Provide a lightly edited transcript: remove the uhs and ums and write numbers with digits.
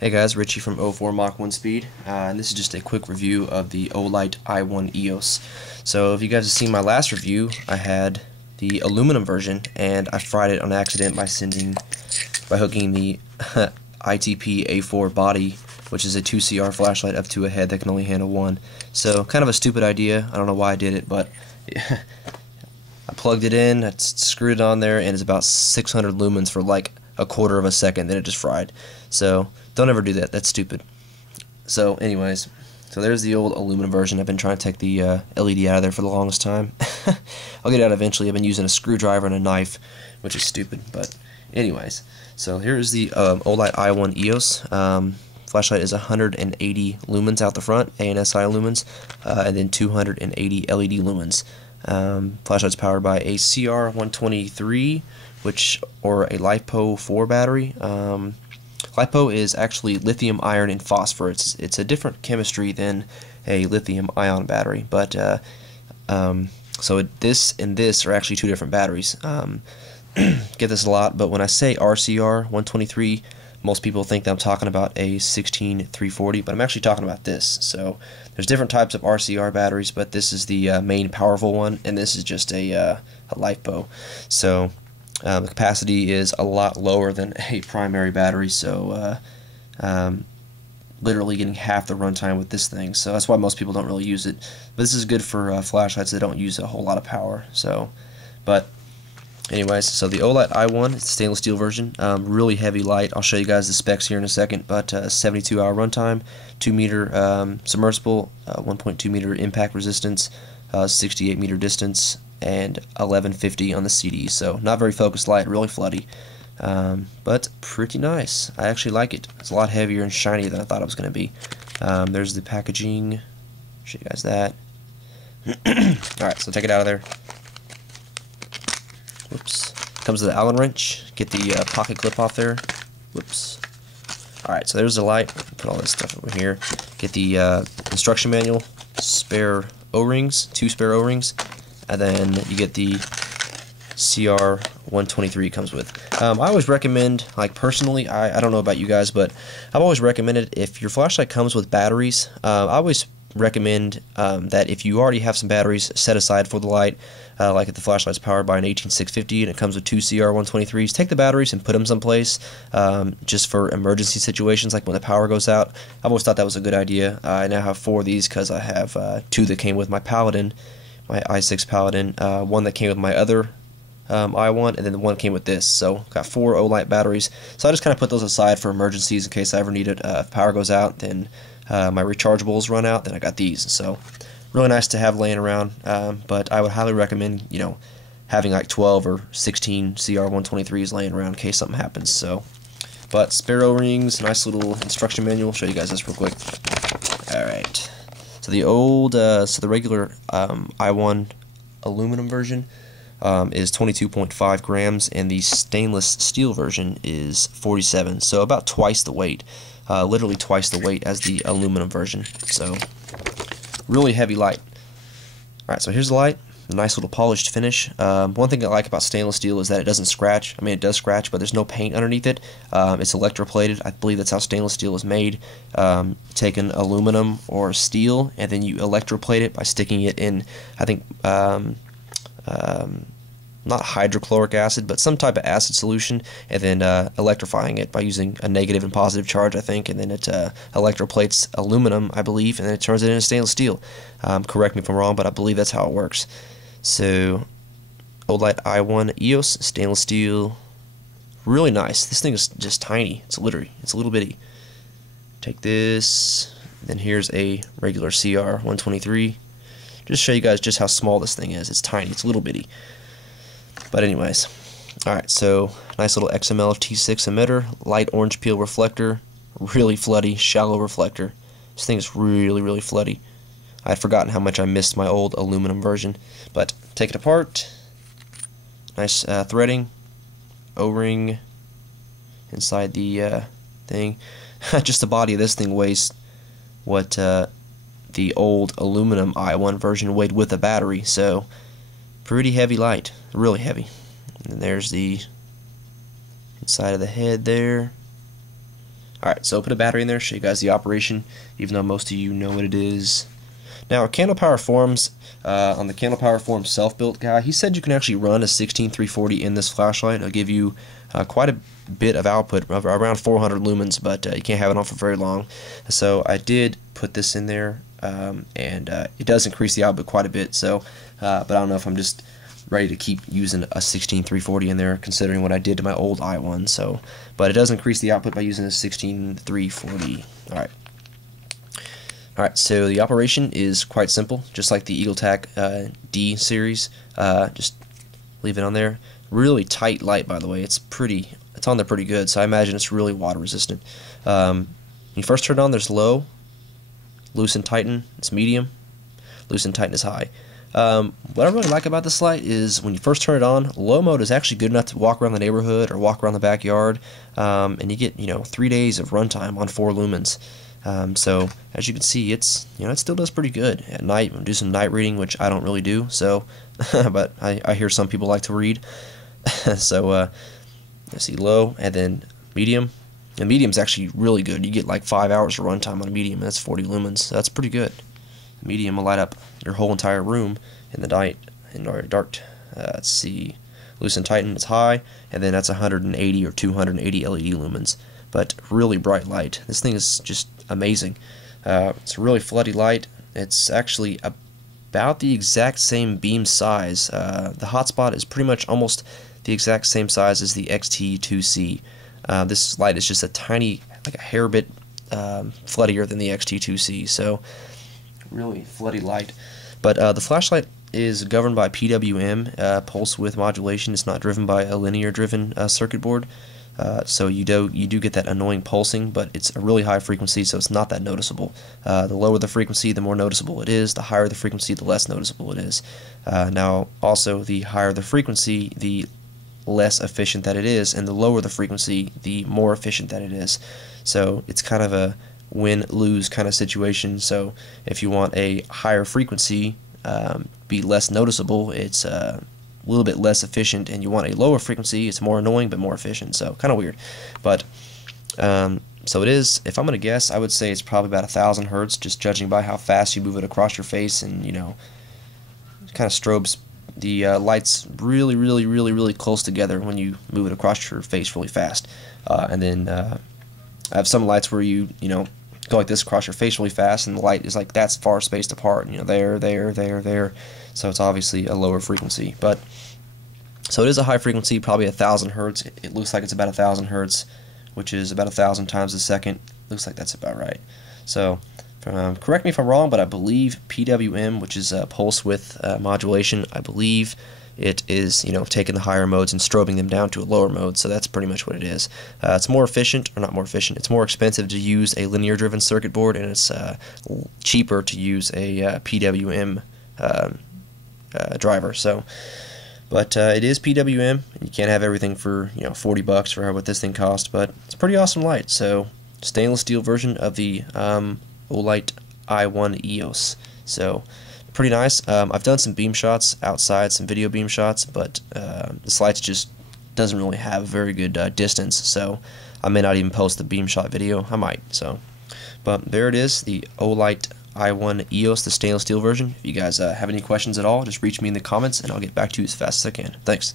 Hey guys, Richie from 04 Mach 1 Speed, and this is just a quick review of the Olight I1 EOS. So if you guys have seen my last review, I had the aluminum version, and I fried it on accident by hooking the ITP A4 body, which is a 2CR flashlight, up to a head that can only handle one. So kind of a stupid idea. I don't know why I did it, but I plugged it in, I screwed it on there, and it's about 600 lumens for like a quarter of a second, then it just fried. So don't ever do that. That's stupid. So anyways, so there's the old aluminum version. I've been trying to take the LED out of there for the longest time. I'll get it out eventually. I've been using a screwdriver and a knife, which is stupid, but anyways. So here's the Olight I1 EOS. Flashlight is 180 lumens out the front, ANSI lumens, and then 280 LED lumens. Flashlight's powered by a CR123, or a LiPo 4 battery. LiPo is actually lithium, iron, and phosphor. It's a different chemistry than a lithium-ion battery, but this and this are actually two different batteries. Get this a lot, but when I say RCR 123, most people think that I'm talking about a 16340, but I'm actually talking about this. So there's different types of RCR batteries, but this is the main powerful one, and this is just a LiPo. So the capacity is a lot lower than a primary battery, so literally getting half the runtime with this thing. So that's why most people don't really use it. But this is good for flashlights that don't use a whole lot of power. So, but anyways, so the Olight I1, it's the stainless steel version, really heavy light. I'll show you guys the specs here in a second, but 72-hour runtime, 2-meter submersible, 1.2-meter impact resistance, 68-meter distance, and 1150 on the CD. So not very focused light, really floody, but pretty nice. I actually like it. It's a lot heavier and shinier than I thought it was going to be. There's the packaging. Show you guys that. Alright, so take it out of there. Whoops. Comes with the Allen wrench. Get the pocket clip off there. Whoops. Alright, so there's the light. Put all this stuff over here. Get the instruction manual, spare O-rings, 2 spare O-rings, and then you get the CR123 it comes with. I always recommend, like personally, I don't know about you guys, but I've always recommended if your flashlight comes with batteries, I always recommend that if you already have some batteries set aside for the light, like if the flashlight's powered by an 18650 and it comes with 2 CR123s, take the batteries and put them someplace just for emergency situations, like when the power goes out. I've always thought that was a good idea. I now have 4 of these because I have 2 that came with my Paladin, my i6 Paladin, 1 that came with my other I1, and then the one came with this. So got 4 Olight batteries. So I just kind of put those aside for emergencies in case I ever need it. If power goes out, then my rechargeables run out, then I got these. So really nice to have laying around, but I would highly recommend, you know, having like 12 or 16 CR123s laying around in case something happens. So, but spare O-rings, nice little instruction manual. I'll show you guys this real quick. Alright, so the regular I1 aluminum version is 22.5 grams, and the stainless steel version is 47, so about twice the weight, literally twice the weight as the aluminum version. So really heavy light. Alright, so here's the light. A nice little polished finish. One thing I like about stainless steel is that it doesn't scratch. I mean, it does scratch, but there's no paint underneath it. It's electroplated. I believe that's how stainless steel is made. Take an aluminum or steel, and then you electroplate it by sticking it in, I think, not hydrochloric acid, but some type of acid solution, and then electrifying it by using a negative and positive charge, I think, and then it electroplates aluminum, I believe, and then it turns it into stainless steel. Correct me if I'm wrong, but I believe that's how it works. So, Olight I1 EOS, stainless steel, really nice. This thing is just tiny. It's a little bitty. Take this, then here's a regular CR123. Just show you guys just how small this thing is. It's tiny. It's a little bitty. But anyways, alright, so nice little XML T6 emitter, light orange peel reflector, really floody, shallow reflector. This thing is really, really floody. I had forgotten how much I missed my old aluminum version. But take it apart. Nice threading, O-ring inside the thing. Just the body of this thing weighs what the old aluminum I1 version weighed with a battery, so pretty heavy light, really heavy. And then there's the inside of the head there. Alright, so put a battery in there, show you guys the operation, even though most of you know what it is. Now, Candle Power Forums, on the Candle Power Forums self-built guy, he said you can actually run a 16340 in this flashlight. It'll give you quite a bit of output, of around 400 lumens, but you can't have it on for very long. So I did put this in there, and it does increase the output quite a bit. So, but I don't know if I'm just ready to keep using a 16340 in there, considering what I did to my old i1. So, but it does increase the output by using a 16340. All right. Alright, so the operation is quite simple, just like the EagleTac D series. Just leave it on there. Really tight light, by the way. It's on there pretty good, so I imagine it's really water resistant. When you first turn it on, there's low, loose and tighten, it's medium, loose and tighten is high. What I really like about this light is when you first turn it on, low mode is actually good enough to walk around the neighborhood or walk around the backyard, and you get 3 days of runtime on 4 lumens. So as you can see, it still does pretty good at night. I'm doing some night reading, which I don't really do. So, but I hear some people like to read. So let's see, low and then medium. And medium's actually really good. You get like 5 hours of runtime on a medium. That's 40 lumens. So that's pretty good. Medium will light up your whole entire room in the night in dark. Let's see, loose and tighten is high, and then that's 180 or 280 LED lumens. But really bright light. This thing is just amazing. It's a really floody light. It's actually about the exact same beam size. The hotspot is pretty much almost the exact same size as the XT2C. This light is just a tiny, like a hair bit floodier than the XT2C. So really floody light. But the flashlight is governed by PWM, pulse width modulation. It's not driven by a linear driven circuit board. So you do get that annoying pulsing, but it's a really high frequency, so it's not that noticeable. The lower the frequency, the more noticeable it is. The higher the frequency, the less noticeable it is. Now, also, the higher the frequency, the less efficient that it is, and the lower the frequency, the more efficient that it is. So it's kind of a win-lose kind of situation. So if you want a higher frequency, be less noticeable, it's a little bit less efficient, and you want a lower frequency, it's more annoying but more efficient. So kind of weird, but so it is. If I'm gonna guess, I would say it's probably about 1,000 hertz, just judging by how fast you move it across your face, and it kind of strobes the lights really close together when you move it across your face really fast. And then I have some lights where you go like this across your face really fast, and the light is like that's far spaced apart. There. So it's obviously a lower frequency, but so it is a high frequency, probably 1,000 hertz. It looks like it's about 1,000 hertz, which is about 1,000 times a second. Looks like that's about right. So correct me if I'm wrong, but I believe PWM, which is pulse width modulation, I believe it is taking the higher modes and strobing them down to a lower mode. So that's pretty much what it is. It's more efficient, or not more efficient, it's more expensive to use a linear driven circuit board, and it's cheaper to use a PWM driver. So but it is PWM, and you can't have everything for 40 bucks for what this thing costs, but it's a pretty awesome light. So stainless steel version of the Olight I1 EOS. So pretty nice. I've done some beam shots outside, some video beam shots, but this light just doesn't really have very good distance, so I may not even post the beam shot video. I might. So, but there it is, the Olight I1 EOS, the stainless steel version. If you guys have any questions at all, just reach me in the comments, and I'll get back to you as fast as I can. Thanks.